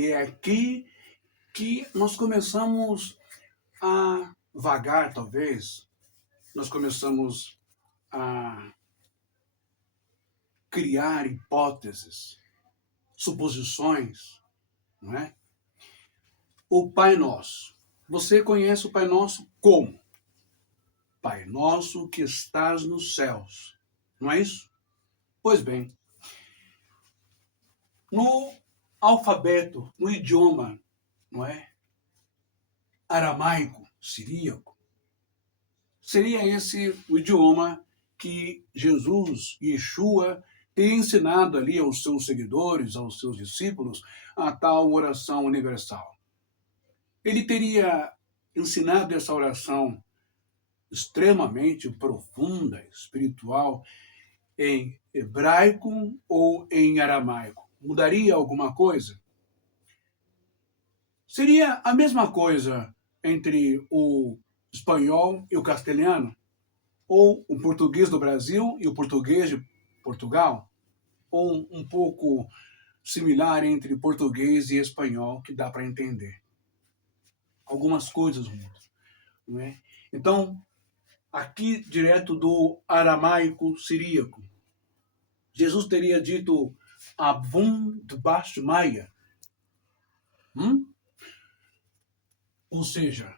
E é aqui que nós começamos a vagar, talvez. Nós começamos a criar hipóteses, suposições, não é? O Pai Nosso. Você conhece o Pai Nosso como? Pai Nosso que estás nos céus. Não é isso? Pois bem, no alfabeto, no idioma, não é? Aramaico, siríaco, seria esse o idioma que Jesus, Yeshua, tem ensinado ali aos seus seguidores, aos seus discípulos, a tal oração universal. Ele teria ensinado essa oração extremamente profunda, espiritual, em hebraico ou em aramaico. Mudaria alguma coisa? Seria a mesma coisa entre o espanhol e o castelhano? Ou o português do Brasil e o português de Portugal? Ou um pouco similar entre português e espanhol, que dá para entender? Algumas coisas mudam, não é? Então, aqui direto do aramaico siríaco, Jesus teria dito Avum Dbash Maya. Ou seja,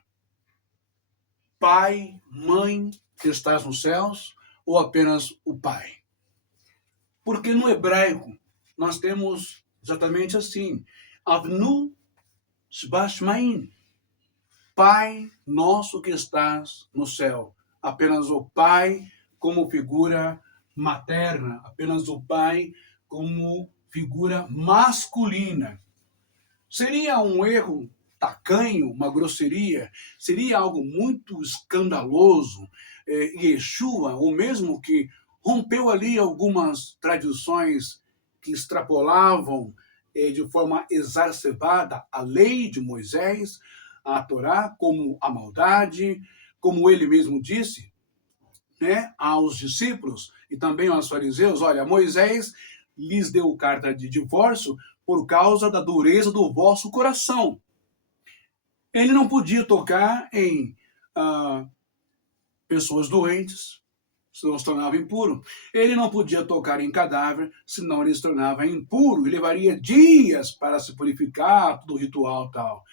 Pai, Mãe que estás nos céus, ou apenas o Pai? Porque no hebraico nós temos exatamente assim, Avnu Shbashmain, Pai nosso que estás no céu. Apenas o Pai como figura materna, apenas o Pai como figura masculina. Seria um erro tacanho, uma grosseria? Seria algo muito escandaloso? Yeshua, ou mesmo que rompeu ali algumas tradições que extrapolavam de forma exacerbada a lei de Moisés, a Torá, como a maldade, como ele mesmo disse, né, aos discípulos e também aos fariseus: olha, Moisés lhes deu carta de divórcio por causa da dureza do vosso coração. Ele não podia tocar em pessoas doentes, senão se tornava impuro. Ele não podia tocar em cadáver, senão ele se tornava impuro. E levaria dias para se purificar, todo o ritual e tal.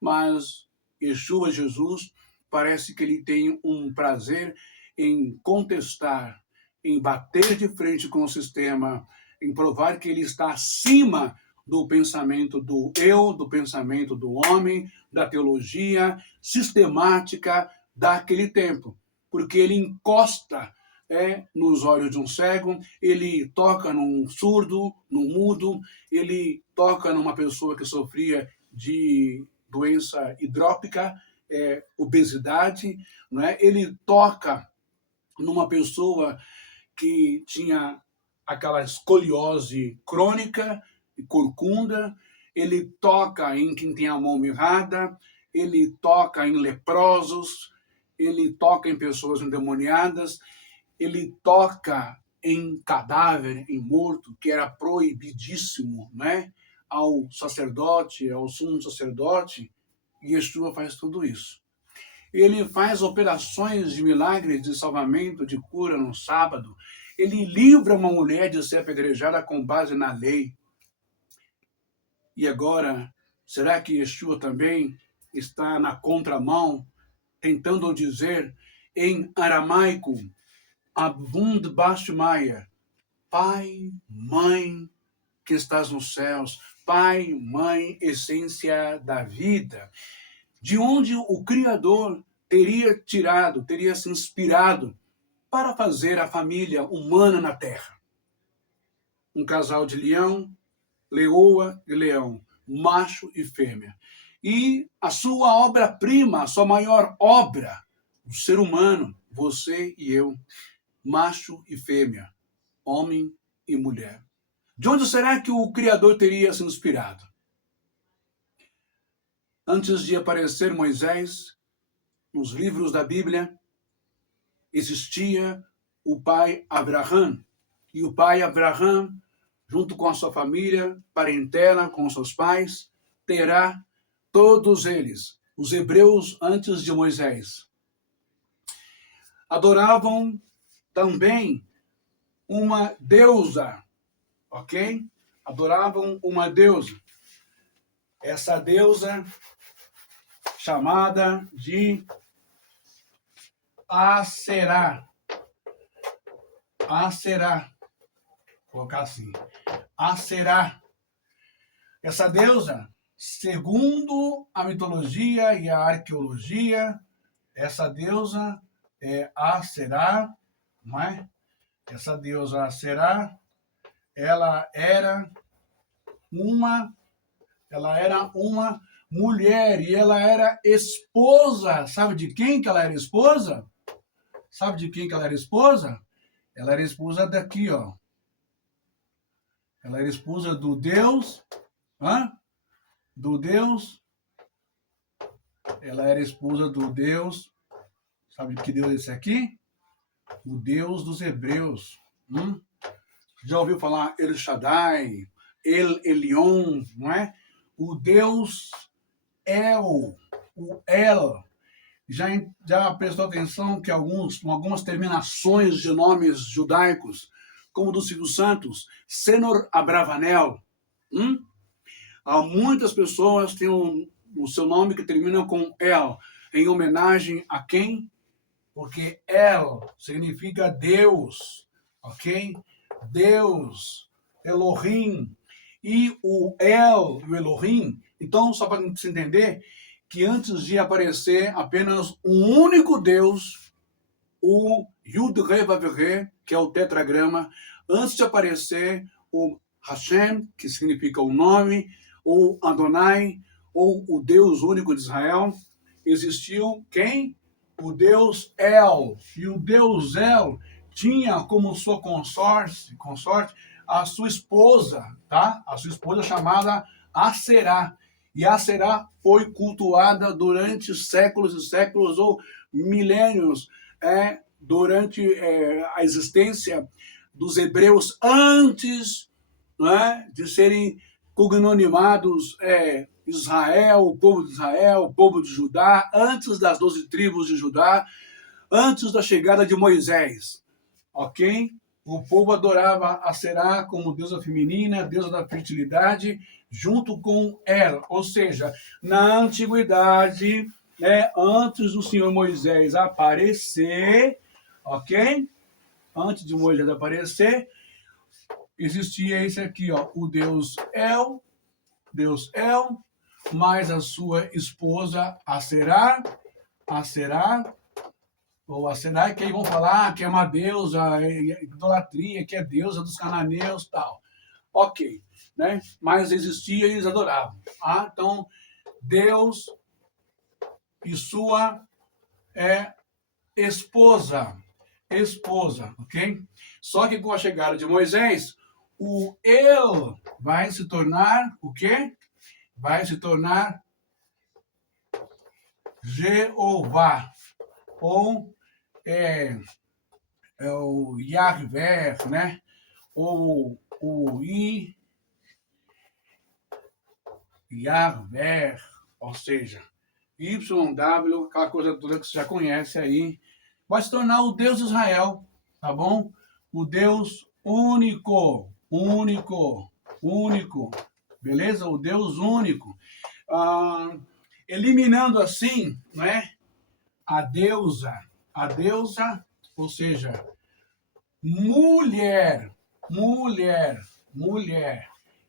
Mas Yeshua, Jesus, parece que ele tem um prazer em contestar, em bater de frente com o sistema, em provar que ele está acima do pensamento do eu, do pensamento do homem, da teologia sistemática daquele tempo. Porque ele encosta nos olhos de um cego, ele toca num surdo, num mudo, ele toca numa pessoa que sofria de doença hidrópica, obesidade, não é? Ele toca numa pessoa que tinha aquela escoliose crônica e corcunda, ele toca em quem tem a mão mirrada, ele toca em leprosos, ele toca em pessoas endemoniadas, ele toca em cadáver, em morto, que era proibidíssimo, né? Ao sacerdote, ao sumo sacerdote. E Yeshua faz tudo isso. Ele faz operações de milagres, de salvamento, de cura no sábado. Ele livra uma mulher de ser apedrejada com base na lei. E agora, será que Yeshua também está na contramão, tentando dizer em aramaico, Avum Dbash Maya, Pai, Mãe que estás nos céus, Pai, Mãe, essência da vida, de onde o Criador teria tirado, teria se inspirado para fazer a família humana na Terra. Um casal de leão, leoa e leão, macho e fêmea. E a sua obra-prima, a sua maior obra, o ser humano, você e eu, macho e fêmea, homem e mulher. De onde será que o Criador teria se inspirado? Antes de aparecer Moisés, nos livros da Bíblia, existia o pai Abraham. E o pai Abraham, junto com a sua família, parentela com seus pais, terá todos eles, os hebreus antes de Moisés. Adoravam também uma deusa, ok? Adoravam uma deusa. Essa deusa chamada de Aserá. Aserá. Vou colocar assim. Aserá. Essa deusa, segundo a mitologia e a arqueologia, essa deusa é Aserá, não é? Essa deusa Aserá, ela era uma mulher e ela era esposa. Sabe de quem que ela era esposa? Sabe de quem que ela era esposa? Ela era esposa daqui, ó. Ela era esposa do Deus, do Deus. Ela era esposa do Deus. Sabe de que Deus é esse aqui? O Deus dos hebreus. Já ouviu falar El Shaddai, El Elyon, não é? O Deus El, o El. Já prestou atenção que algumas terminações de nomes judaicos, como do Silvio Santos, Senor Abravanel. Há muitas pessoas têm o seu nome que termina com El, em homenagem a quem? Porque El significa Deus, ok? Deus, Elohim. E o El, o Elohim, então, só para se entender, que antes de aparecer apenas um único Deus, o Yud Re Vav Re, que é o tetragrama, antes de aparecer o Hashem, que significa o nome, ou Adonai, ou o Deus único de Israel, existiu quem? O Deus El. E o Deus El tinha como sua consorte a sua esposa, tá? A sua esposa chamada Aserá. E Aserá foi cultuada durante séculos e séculos ou milênios durante a existência dos hebreus antes, né, de serem cognonimados Israel, o povo de Israel, o povo de Judá, antes das 12 tribos de Judá, antes da chegada de Moisés, ok? O povo adorava Aserá como deusa feminina, deusa da fertilidade, junto com ela. Ou seja, na antiguidade, antes do Senhor Moisés aparecer, ok? Antes de Moisés aparecer, existia esse aqui, ó, o Deus El, mais a sua esposa Aserá, ou Aserá, que aí vão falar que é uma deusa, idolatria, que é deusa dos cananeus e tal. Ok, né? Mas existia e eles adoravam. Então, Deus e sua esposa, ok? Só que com a chegada de Moisés, o El vai se tornar o quê? Vai se tornar Jeová, ou o Yahvé, né? Ou o Yahvé, ou seja, YW, aquela coisa toda que você já conhece aí, vai se tornar o Deus de Israel, tá bom? O Deus único, beleza? O Deus único. Eliminando assim, né, a deusa, ou seja, mulher.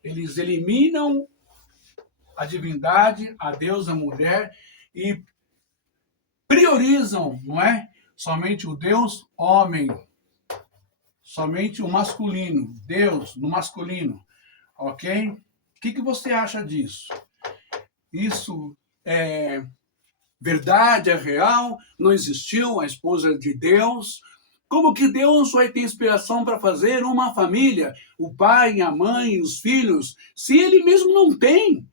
Eles eliminam a divindade, a deusa mulher, e priorizam, não é? Somente o Deus homem, somente o masculino, Deus no masculino, ok? O que você acha disso? Isso é verdade, é real? Não existiu a esposa de Deus? Como que Deus vai ter inspiração para fazer uma família? O pai, a mãe, os filhos, se ele mesmo não tem?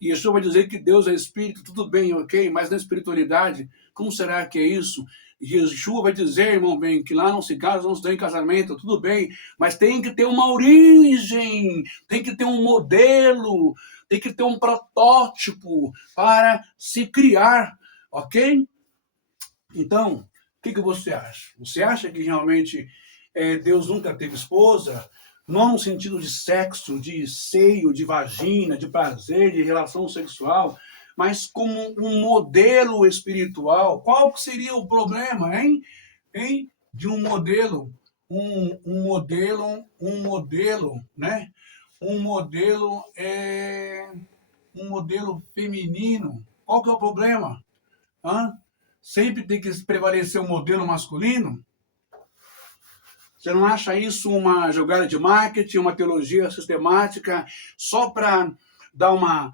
E Yeshua vai dizer que Deus é espírito, tudo bem, ok? Mas na espiritualidade, como será que é isso? Yeshua vai dizer, irmão bem, que lá não se casa, não se tem casamento, tudo bem, mas tem que ter uma origem, tem que ter um modelo, tem que ter um protótipo para se criar, ok? Então, o que você acha? Você acha que realmente Deus nunca teve esposa? Não no sentido de sexo, de seio, de vagina, de prazer, de relação sexual, mas como um modelo espiritual. Qual que seria o problema, hein? De um modelo, né? Um modelo feminino. Qual que é o problema? Hã? Sempre tem que prevalecer o modelo masculino? Você não acha isso uma jogada de marketing, uma teologia sistemática, só para dar uma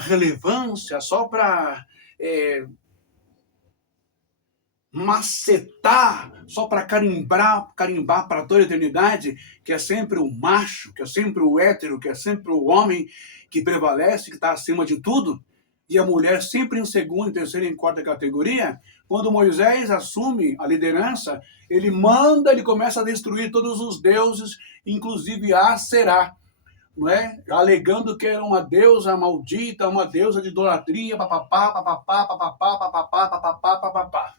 relevância, só para macetar, só para carimbar para toda a eternidade, que é sempre o macho, que é sempre o hétero, que é sempre o homem que prevalece, que está acima de tudo, e a mulher sempre em segunda, terceira e quarta categoria? Quando Moisés assume a liderança, ele manda, ele começa a destruir todos os deuses, inclusive a Será, não é? Alegando que era uma deusa maldita, uma deusa de idolatria, papapá, papapá, papapá, papapá, papapá, papapá.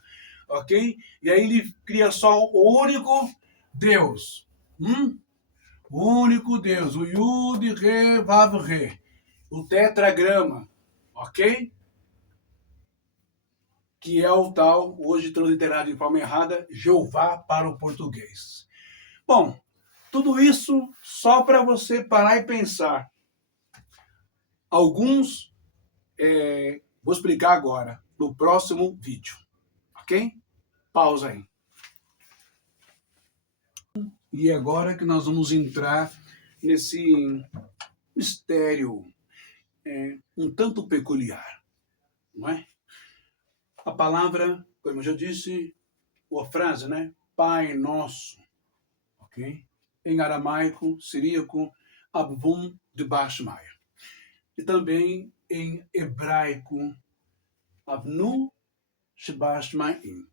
Ok? E aí ele cria só o único Deus. O único Deus, o Yud, Re, Vav, Re. O tetragrama. Ok? Que é o tal, hoje transliterado de forma errada, Jeová para o português. Bom, tudo isso só para você parar e pensar. Alguns, vou explicar agora, no próximo vídeo. Ok? Pausa aí. E agora que nós vamos entrar nesse mistério um tanto peculiar, não é? A palavra, como eu já disse, ou a frase, né? Pai Nosso, ok? Em aramaico, siríaco, Abvum de Bashmaya. E também em hebraico, Avnu Shebashmaim.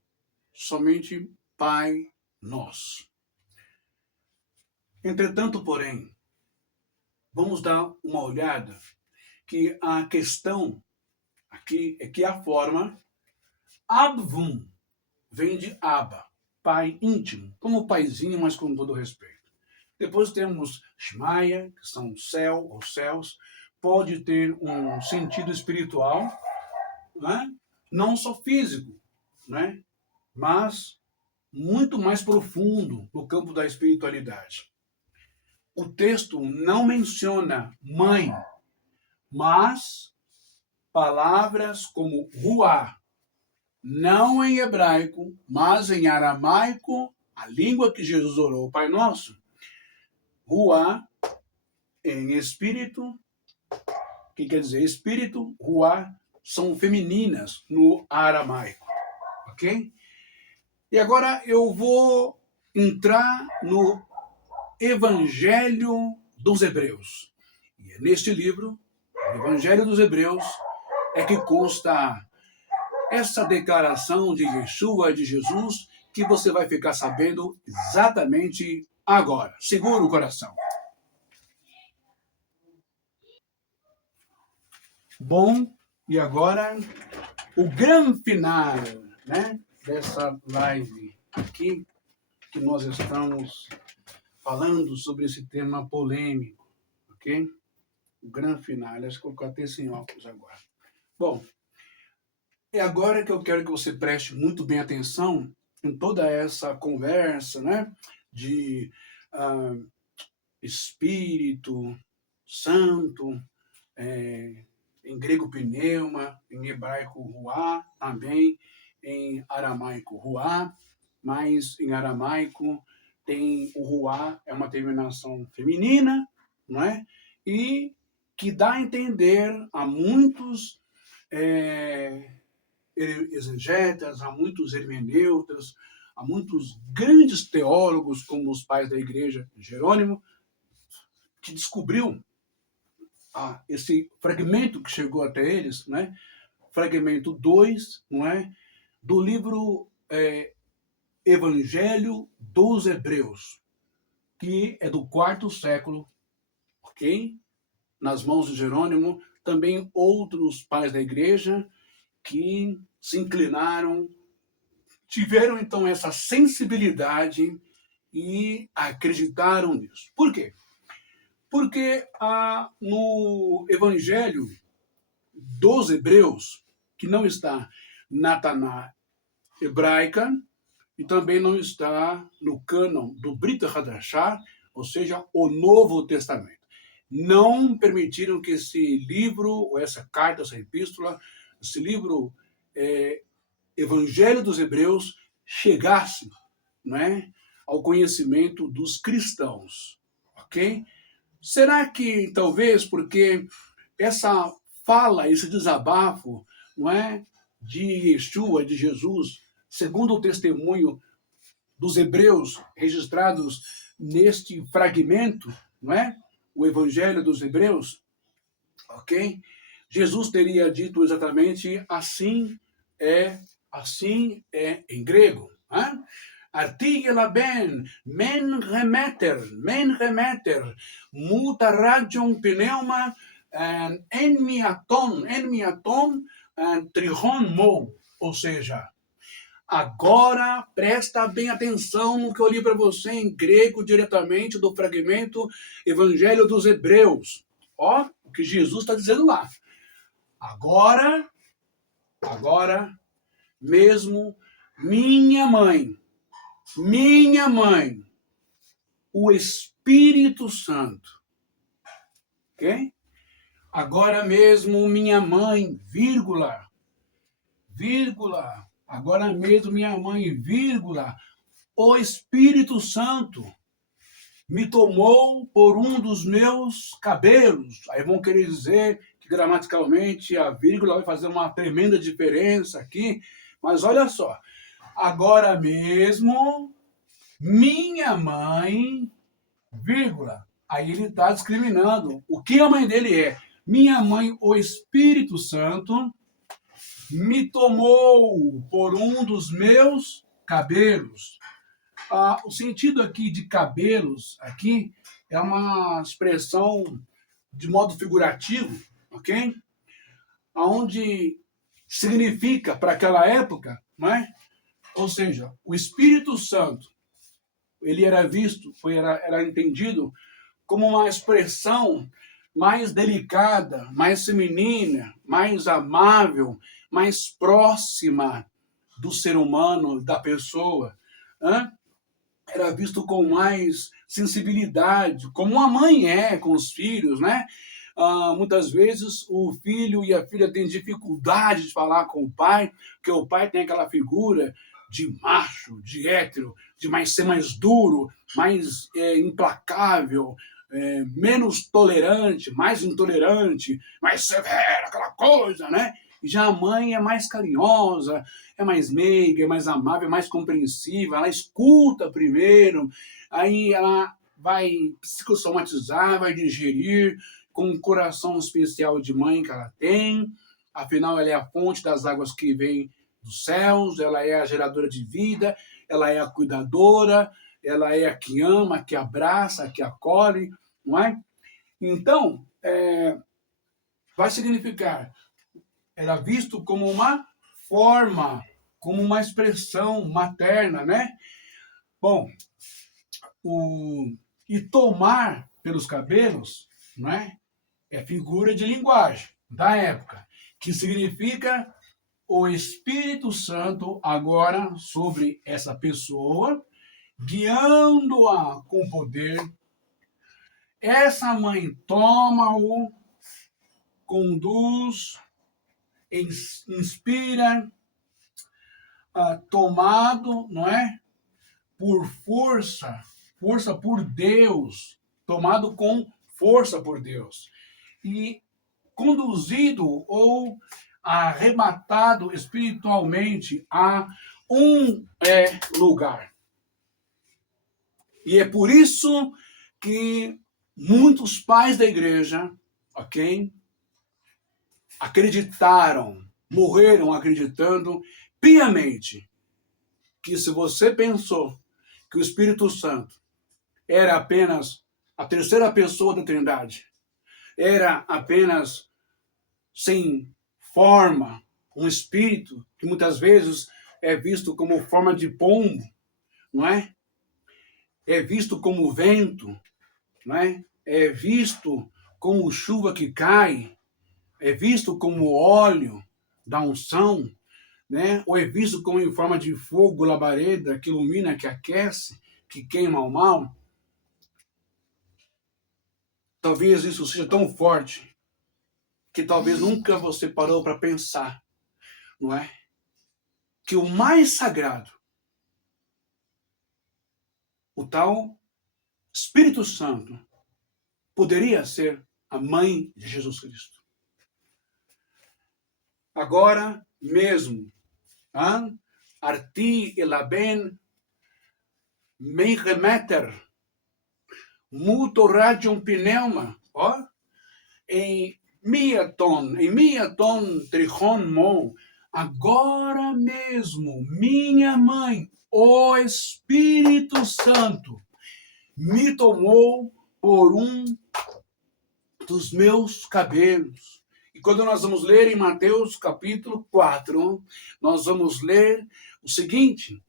Somente Pai Nosso. Entretanto, porém, vamos dar uma olhada que a questão aqui é que a forma Abvum vem de Abba, pai íntimo, como paizinho, mas com todo respeito. Depois temos Shmaya, que são céu ou céus, pode ter um sentido espiritual, né? Não só físico, né? Mas muito mais profundo no campo da espiritualidade. O texto não menciona mãe, mas palavras como ruá, não em hebraico, mas em aramaico, a língua que Jesus orou, Pai Nosso, ruá em espírito, que quer dizer espírito, ruá, são femininas no aramaico, ok? E agora eu vou entrar no Evangelho dos Hebreus. E é neste livro, o Evangelho dos Hebreus, é que consta essa declaração de Yeshua, de Jesus, que você vai ficar sabendo exatamente agora. Segura o coração. Bom, e agora o grande final, né, dessa live aqui, que nós estamos falando sobre esse tema polêmico, ok? O grande final, acho que eu vou até sem óculos agora. Bom, é agora que eu quero que você preste muito bem atenção em toda essa conversa, né, de Espírito Santo, em grego pneuma, em hebraico ruá, também em aramaico ruá, mas em aramaico tem o ruá, é uma terminação feminina, não é? E que dá a entender a muitos exegetas, há muitos hermeneutas, há muitos grandes teólogos, como os pais da igreja, Jerônimo, que descobriu esse fragmento que chegou até eles, né? Fragmento 2, não é? Do livro Evangelho dos Hebreus, que é do 4º século, ok? nas mãos de Jerônimo, também outros pais da igreja que se inclinaram, tiveram então essa sensibilidade e acreditaram nisso. Por quê? Porque no Evangelho dos Hebreus, que não está na Taná hebraica e também não está no cânon do Brit Hadashah, ou seja, o Novo Testamento. Não permitiram que esse livro, ou essa carta, essa epístola, esse livro Evangelho dos Hebreus, chegasse, não é, ao conhecimento dos cristãos. Ok? Será que talvez porque essa fala, esse desabafo, não é, de Yeshua, de Jesus, segundo o testemunho dos hebreus registrados neste fragmento, não é, o Evangelho dos Hebreus, ok? Jesus teria dito exatamente assim é em grego, né? Artigela ben, men remeter, muta ragion pneuma, en miaton, trihon mo, ou seja, agora presta bem atenção no que eu li para você em grego, diretamente do fragmento Evangelho dos Hebreus. Ó, o que Jesus está dizendo lá. Agora, mesmo minha mãe, o Espírito Santo, ok? Agora mesmo minha mãe, vírgula, agora mesmo minha mãe, vírgula, o Espírito Santo me tomou por um dos meus cabelos. Aí vão querer dizer que gramaticalmente a vírgula vai fazer uma tremenda diferença aqui, mas olha só, agora mesmo minha mãe, vírgula, aí ele está discriminando o que a mãe dele é. Minha mãe, o Espírito Santo, me tomou por um dos meus cabelos. O sentido aqui de cabelos aqui é uma expressão de modo figurativo, ok? Onde significa para aquela época, não é? Ou seja, o Espírito Santo, ele era visto, era entendido como uma expressão mais delicada, mais feminina, mais amável, mais próxima do ser humano, da pessoa. Né? Era visto com mais sensibilidade, como uma mãe é com os filhos, né? Muitas vezes o filho e a filha têm dificuldade de falar com o pai, porque o pai tem aquela figura de macho, de hétero, de ser mais duro, mais implacável, menos tolerante, mais intolerante, mais severa, aquela coisa, né? Já a mãe é mais carinhosa, é mais meiga, é mais amável, é mais compreensiva, ela escuta primeiro, aí ela vai psicossomatizar, vai digerir com um coração especial de mãe que ela tem, afinal ela é a fonte das águas que vem dos céus, ela é a geradora de vida, ela é a cuidadora, ela é a que ama, que abraça, que acolhe, não é? Então, vai significar, era visto como uma forma, como uma expressão materna, né? Bom, e tomar pelos cabelos, não é? É figura de linguagem da época, que significa o Espírito Santo agora sobre essa pessoa, guiando-a com poder. Essa mãe toma-o, conduz, inspira, tomado, não é? Por força por Deus, tomado com força por Deus. E conduzido ou arrebatado espiritualmente a um lugar. E é por isso que muitos pais da igreja, ok, acreditaram, morreram acreditando piamente que se você pensou que o Espírito Santo era apenas a terceira pessoa da Trindade, era apenas sem forma, um espírito que muitas vezes é visto como forma de pombo, não é? É visto como vento, não é? É visto como chuva que cai, é visto como óleo da unção, né? Ou é visto como em forma de fogo, labareda, que ilumina, que aquece, que queima o mal. Talvez isso seja tão forte que talvez nunca você parou para pensar, não é? Que o mais sagrado, o tal Espírito Santo, poderia ser a mãe de Jesus Cristo. Agora mesmo, Arti elaben meiremeter, muto radium pneuma, ó, em miaton trichon mon, agora mesmo, minha mãe, o Espírito Santo, me tomou por um dos meus cabelos. E quando nós vamos ler em Mateus capítulo 4, nós vamos ler o seguinte,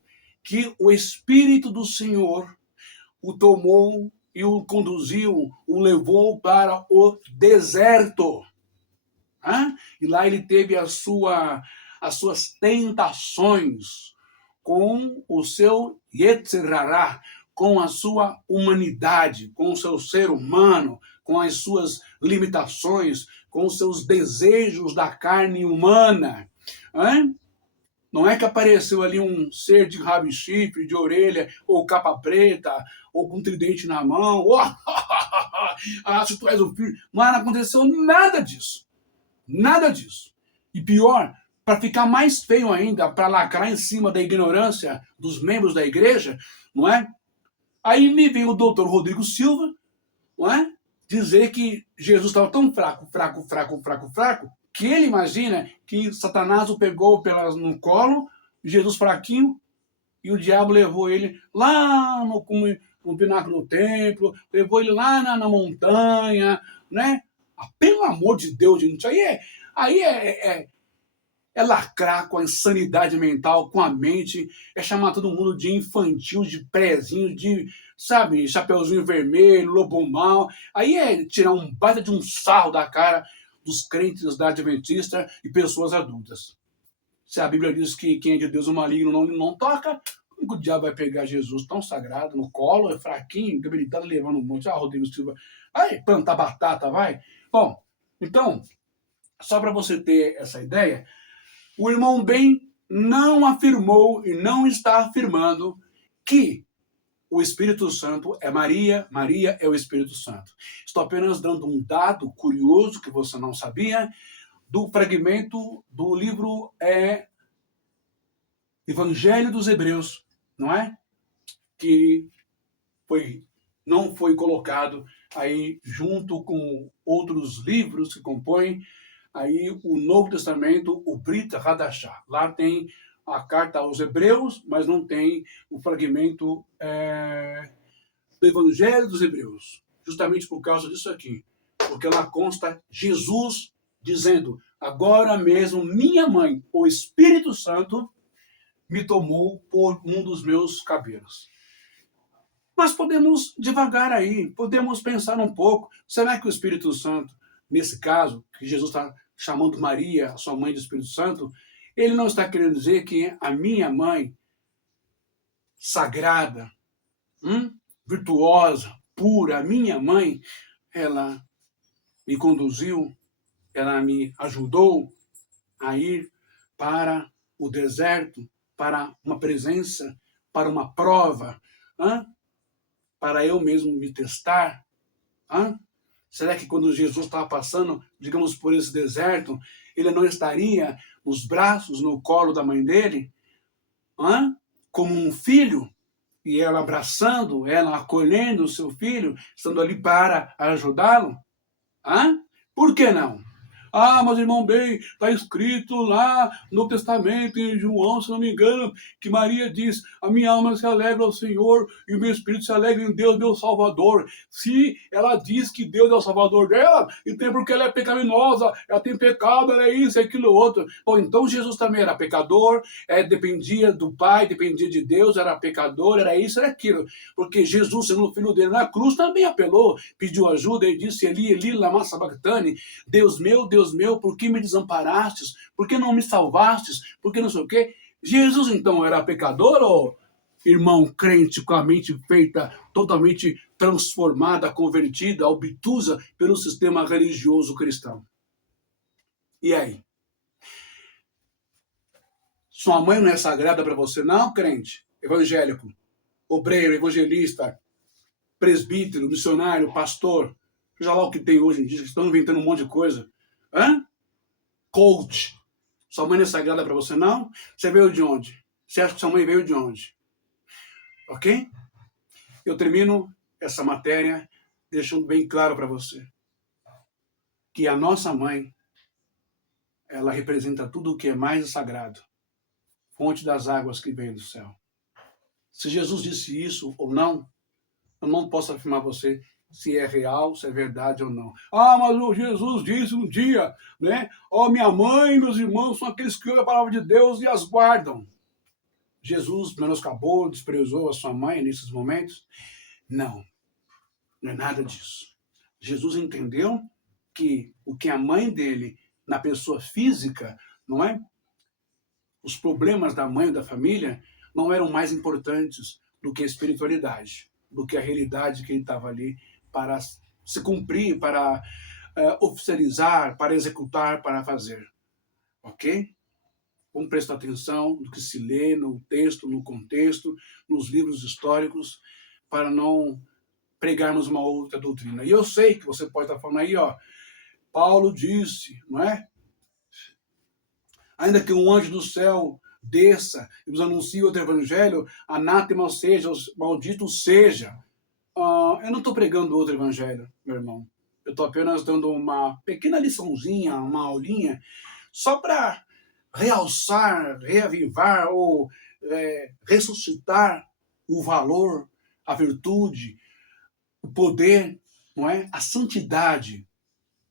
que o Espírito do Senhor o tomou e o conduziu, o levou para o deserto. E lá ele teve as suas tentações com o seu Yetzer Hará, com a sua humanidade, com o seu ser humano, com as suas limitações, com os seus desejos da carne humana. Não é que apareceu ali um ser de rabo e chifre, de orelha, ou capa preta, ou com tridente na mão, ou se tu és o filho. Não aconteceu nada disso. Nada disso. E pior, para ficar mais feio ainda, para lacrar em cima da ignorância dos membros da igreja, não é? Aí me vem o doutor Rodrigo Silva, não é? Dizer que Jesus estava tão fraco, que ele imagina que Satanás o pegou no colo, Jesus fraquinho, e o diabo levou ele lá no pináculo do templo, levou ele lá na montanha, né? Pelo amor de Deus, gente, aí é lacrar com a insanidade mental, com a mente, é chamar todo mundo de infantil, de prezinho, de, sabe, chapeuzinho vermelho, lobo mau. Aí é tirar um baita de um sarro da cara dos crentes da Adventista e pessoas adultas. Se a Bíblia diz que quem é de Deus o maligno não toca, como que o diabo vai pegar Jesus tão sagrado no colo, é fraquinho, debilitado, levando um monte? Rodrigo Silva, vai plantar batata, vai? Bom, então, só para você ter essa ideia, o irmão Ben não afirmou e não está afirmando que o Espírito Santo é Maria, Maria é o Espírito Santo. Estou apenas dando um dado curioso que você não sabia, do fragmento do livro Evangelho dos Hebreus, não é? Que não foi colocado aí junto com outros livros que compõem aí o Novo Testamento, o Brit Hadashah. Lá tem a carta aos Hebreus, mas não tem o fragmento do Evangelho dos Hebreus. Justamente por causa disso aqui. Porque lá consta Jesus dizendo, agora mesmo minha mãe, o Espírito Santo, me tomou por um dos meus cabelos. Mas podemos devagar aí, podemos pensar um pouco. Será que o Espírito Santo, nesse caso, que Jesus está chamando Maria, a sua mãe do Espírito Santo, ele não está querendo dizer que a minha mãe, sagrada, virtuosa, pura, a minha mãe, ela me conduziu, ela me ajudou a ir para o deserto, para uma presença, para uma prova, para eu mesmo me testar? Será que quando Jesus estava passando, digamos, por esse deserto, ele não estaria nos braços, no colo da mãe dele? Como um filho? E ela abraçando, ela acolhendo o seu filho, estando ali para ajudá-lo? Por que não? Ah, mas irmão bem, está escrito lá no Testamento, em João, se não me engano, que Maria diz, a minha alma se alegra ao Senhor e o meu espírito se alegra em Deus, meu Salvador. Se ela diz que Deus é o Salvador dela, então é porque ela é pecaminosa, ela tem pecado, ela é isso, é aquilo, outro. Bom, então Jesus também era pecador, dependia do Pai, dependia de Deus, era pecador, era isso, era aquilo. Porque Jesus, sendo o filho dele na cruz, também apelou, pediu ajuda e disse, Eli, Eli, lama sabachthani, Deus meu, por que me desamparastes? Por que não me salvastes? Por que não sei o quê? Jesus, então, era pecador ou irmão crente com a mente feita, totalmente transformada, convertida, obtusa pelo sistema religioso cristão? E aí? Sua mãe não é sagrada para você, não, crente? Evangélico, obreiro, evangelista, presbítero, missionário, pastor, seja lá o que tem hoje em dia, estão inventando um monte de coisa. Hã? Coach. Sua mãe não é sagrada para você, não? Você veio de onde? Você acha que sua mãe veio de onde? Ok? Eu termino essa matéria deixando bem claro para você que a nossa mãe, ela representa tudo o que é mais sagrado, fonte das águas que vem do céu. Se Jesus disse isso ou não, eu não posso afirmar a você se é real, se é verdade ou não. Ah, mas o Jesus disse um dia, né? Ó, minha mãe e meus irmãos são aqueles que ouvem a palavra de Deus e as guardam. Jesus menoscabou, desprezou a sua mãe nesses momentos? Não, não é nada disso. Jesus entendeu que o que a mãe dele, na pessoa física, não é? Os problemas da mãe e da família não eram mais importantes do que a espiritualidade, do que a realidade que ele estava ali para se cumprir, para oficializar, para executar, para fazer. Ok? Vamos prestar atenção no que se lê, no texto, no contexto, nos livros históricos, para não pregarmos uma outra doutrina. E eu sei que você pode estar falando aí, ó, Paulo disse, não é? Ainda que um anjo do céu desça e vos anuncie outro evangelho, anátema seja, maldito seja. Eu não estou pregando outro evangelho, meu irmão. Eu estou apenas dando uma pequena liçãozinha, uma aulinha, só para realçar, reavivar ou ressuscitar o valor, a virtude, o poder, não é? A santidade,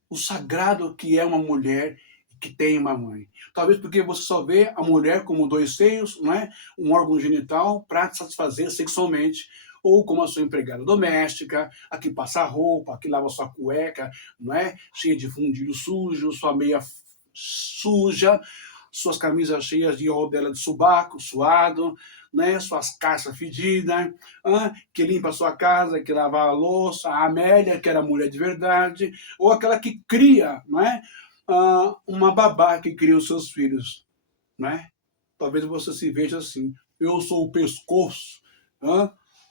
o sagrado que é uma mulher que tem uma mãe. Talvez porque você só vê a mulher como dois seios, não é? Um órgão genital para te satisfazer sexualmente, ou como a sua empregada doméstica, a que passa a roupa, a que lava sua cueca, não é? Cheia de fundilho sujo, sua meia suja, suas camisas cheias de rodela de subaco, suado, né? Suas calças fedidas, que limpa a sua casa, que lava a louça, a Amélia, que era mulher de verdade, ou aquela que cria, não é? Uma babá que cria os seus filhos, né? Talvez você se veja assim, eu sou o pescoço,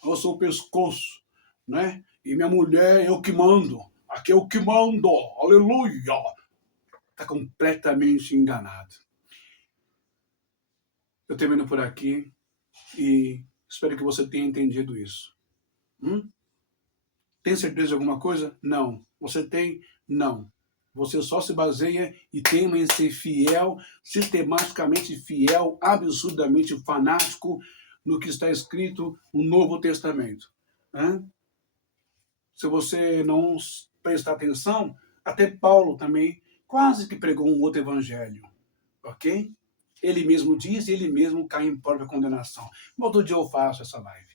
eu sou o pescoço, né? E minha mulher, eu que mando, aqui é o que mando, aleluia! Está completamente enganado. Eu termino por aqui e espero que você tenha entendido isso. Tem certeza de alguma coisa? Não. Você tem? Não. Você só se baseia e teima em ser fiel, sistematicamente fiel, absurdamente fanático no que está escrito no Novo Testamento. Se você não prestar atenção, até Paulo também quase que pregou um outro evangelho. Ok? Ele mesmo diz e ele mesmo cai em própria condenação. Outro dia eu faço essa live.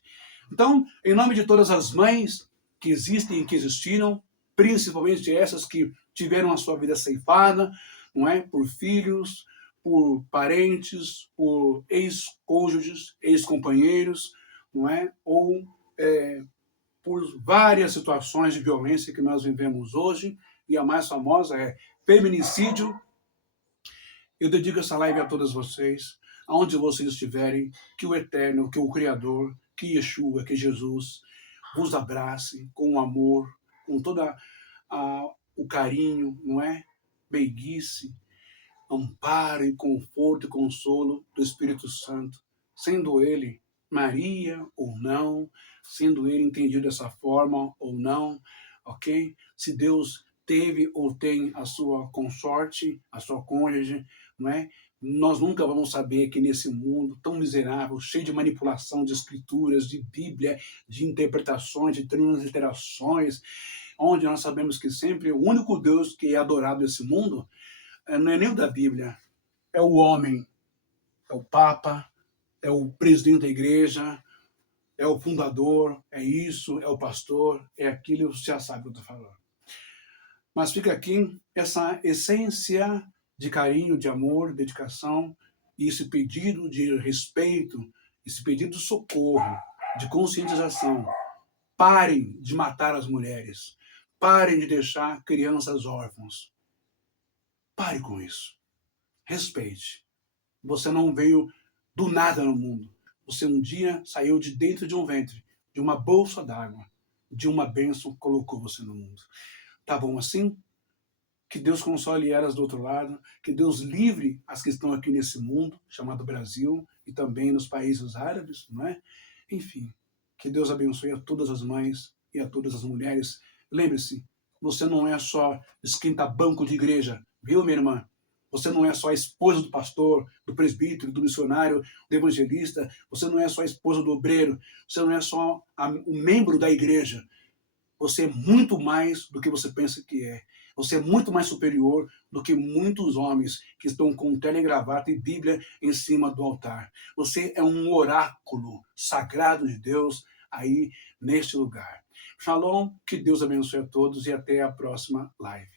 Então, em nome de todas as mães que existem e que existiram, principalmente essas que tiveram a sua vida ceifada, não é? Por filhos, por parentes, por ex-cônjuges, ex-companheiros, não é? Ou por várias situações de violência que nós vivemos hoje, e a mais famosa é feminicídio. Eu dedico essa live a todas vocês, aonde vocês estiverem, que o Eterno, que o Criador, que Yeshua, que Jesus vos abrace com o amor, com toda o carinho, não é? Meiguice, amparo e conforto e consolo do Espírito Santo, sendo ele Maria ou não, sendo ele entendido dessa forma ou não, ok? Se Deus teve ou tem a sua consorte, a sua cônjuge, não é? Nós nunca vamos saber que nesse mundo tão miserável, cheio de manipulação de escrituras, de Bíblia, de interpretações, de transliterações, onde nós sabemos que sempre o único Deus que é adorado nesse mundo não é nem o da Bíblia, é o homem, é o Papa, é o presidente da igreja, é o fundador, é isso, é o pastor, é aquilo, você já sabe o que eu estou falando. Mas fica aqui essa essência de carinho, de amor, dedicação, e esse pedido de respeito, esse pedido de socorro, de conscientização. Parem de matar as mulheres. Parem de deixar crianças órfãs. Pare com isso. Respeite. Você não veio do nada no mundo. Você um dia saiu de dentro de um ventre, de uma bolsa d'água, de uma bênção colocou você no mundo. Tá bom assim? Que Deus console elas do outro lado, que Deus livre as que estão aqui nesse mundo, chamado Brasil, e também nos países árabes, não é? Enfim, que Deus abençoe a todas as mães e a todas as mulheres. Lembre-se, você não é só esquenta-banco de igreja, viu, minha irmã? Você não é só a esposa do pastor, do presbítero, do missionário, do evangelista, você não é só a esposa do obreiro, você não é só o membro da igreja. Você é muito mais do que você pensa que é. Você é muito mais superior do que muitos homens que estão com telegravata e Bíblia em cima do altar. Você é um oráculo sagrado de Deus aí neste lugar. Shalom, que Deus abençoe a todos e até a próxima live.